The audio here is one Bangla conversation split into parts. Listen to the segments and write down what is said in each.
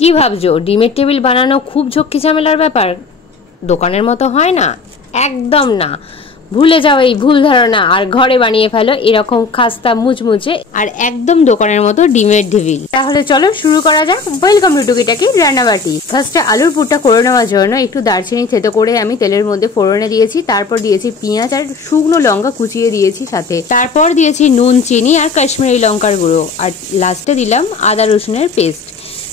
কি ভাবছো ডিমের টেবিল বানানো খুব ঝক্কি ঝামেলার ব্যাপার? দোকানের মতো হয় না, একদম না। ভুলে যাও এই ভুল ধারণা আর ঘরে বানিয়ে ফেলো এরকম খাস্তা মুচমুচে আর একদম দোকানের মতো ডিমের টেবিল। তাহলে চলো শুরু করা যাক। ওয়েলকাম টু টুকিটাকি রান্নাবাটি। ফার্স্টে আলুর পুরটা করে নেওয়ার জন্য একটু দারচিনি থেতো করে আমি তেলের মধ্যে ফোড়নে দিয়েছি, তারপর দিয়েছি পেঁয়াজ আর শুকনো লঙ্কা কুচিয়ে দিয়েছি সাথে, তারপর দিয়েছি নুন, চিনি আর কাশ্মীরি লঙ্কার গুঁড়ো, আর লাস্টে দিলাম আদা রসুনের পেস্ট।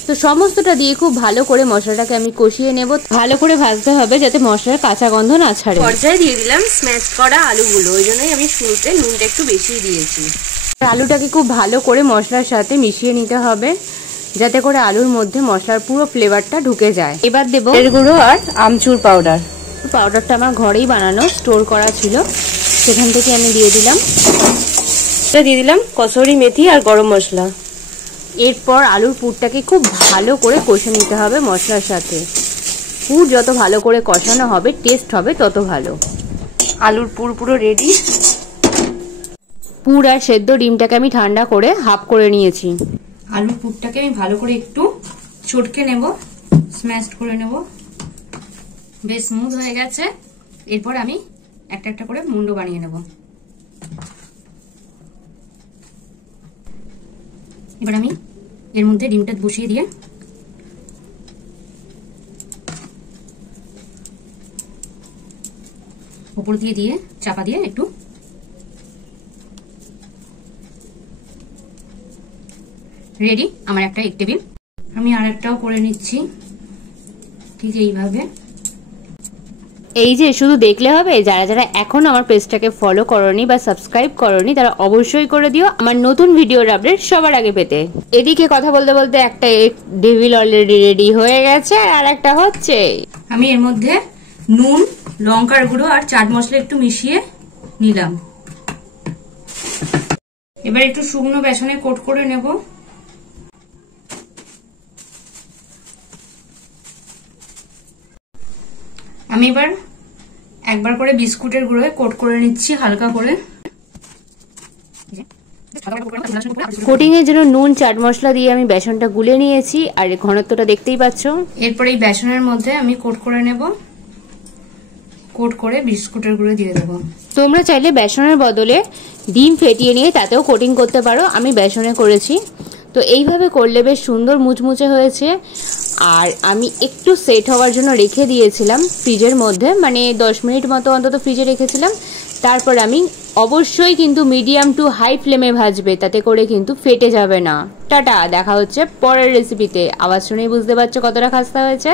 তো সমস্তটা দিয়ে খুব ভালো করে মশলাটাকে আমি কষিয়ে নেব। ভালো করে ভাজতে হবে যাতে মশলার কাঁচা গন্ধ না ছাড়ে। পর্যায়ে দিয়ে দিলাম স্ম্যাশ করা আলুগুলো, ওই জন্যই আমি শুরুতে নুনটা একটু বেশি দিয়েছি। আলুটাকে খুব ভালো করে মশলার সাথে মিশিয়ে নিতে হবে যাতে করে আলুর মধ্যে মশলার পুরো ফ্লেভারটা ঢুকে যায়। এবার দেবো এর গুঁড়ো আর আমচুর পাউডার। পাউডারটা আমার ঘরেই বানানো, স্টোর করা ছিল, সেখান থেকে আমি দিয়ে দিলাম। দিয়ে দিলাম কসুরি মেথি আর গরম মশলা। এরপর আলুর পুরটাকে খুব ভালো করে কষে নিতে হবে মশলার সাথে। পুর যত ভালো করে কষানো হবে টেস্ট হবে তত ভালো। আলুর পুর পুরো রেডি। পুর আর সেদ্ধ ডিমটাকে আমি ঠান্ডা করে হাফ করে নিয়েছি। আলুর পুরটাকে আমি ভালো করে একটু চটকে নেব, স্ম্যাশ করে নেব। বেশ স্মুথ হয়ে গেছে। এরপর আমি একটা একটা করে মুন্ডো বানিয়ে নেব। এবার আমি এর মধ্যে ডিমটা বসিয়ে দিয়ে উপর দিয়ে দিয়ে চাপা দিয়ে একটু রেডি আমার একটা এক টেবিল। আমি আর একটাও করে নিচ্ছি ঠিক এইভাবে। এই যে শুধু দেখলে হবে, যারা যারা এখন আমার পেজটাকে ফলো করনি বা সাবস্ক্রাইব করনি তারা অবশ্যই করে দিও আমার নতুন ভিডিওর আপডেট সবার আগে পেতে। এদিকে কথা বলতে বলতে একটা টেবিল অলরেডি রেডি হয়ে গেছে আর একটা হচ্ছে। আমি এর মধ্যে নুন, লঙ্কার গুঁড়ো আর চাট মশলা একটু মিশিয়ে নিলাম। এবার একটু শুকনো বেসনে কোট করে নেব। আমি এবার একবার করে বিস্কুটের গুঁড়োয় কোট করে নিচ্ছি হালকা করে। কোটিং এর জন্য নুন, চাট মশলা দিয়ে আমি বেসনটা গুলে নিয়েছি আর ঘনত্বটা দেখতেই পাচ্ছ। এরপর এই বেসনের মধ্যে আমি কোট করে নেব, কোট করে বিস্কুটের গুঁড়ো দিয়ে দেবো। তোমরা চাইলে বেসনের বদলে ডিম ফেটিয়ে নিয়ে তাতেও কোটিং করতে পারো, আমি বেসনে করেছি। তো এইভাবে করলে বেশ সুন্দর মুচমুচে হয়েছে। আর আমি একটু সেট হওয়ার জন্য রেখে দিয়েছিলাম ফ্রিজের মধ্যে, মানে 10 মিনিট মতো অন্তত ফ্রিজে রেখেছিলাম। তারপর আমি অবশ্যই কিন্তু মিডিয়াম টু হাই ফ্লেমে ভাজবে, তাতে করে কিন্তু ফেটে যাবে না। টাটা, দেখা হচ্ছে পরের রেসিপিতে। আওয়াজ শুনেই বুঝতে পারছো কতটা খাস্তা হয়েছে।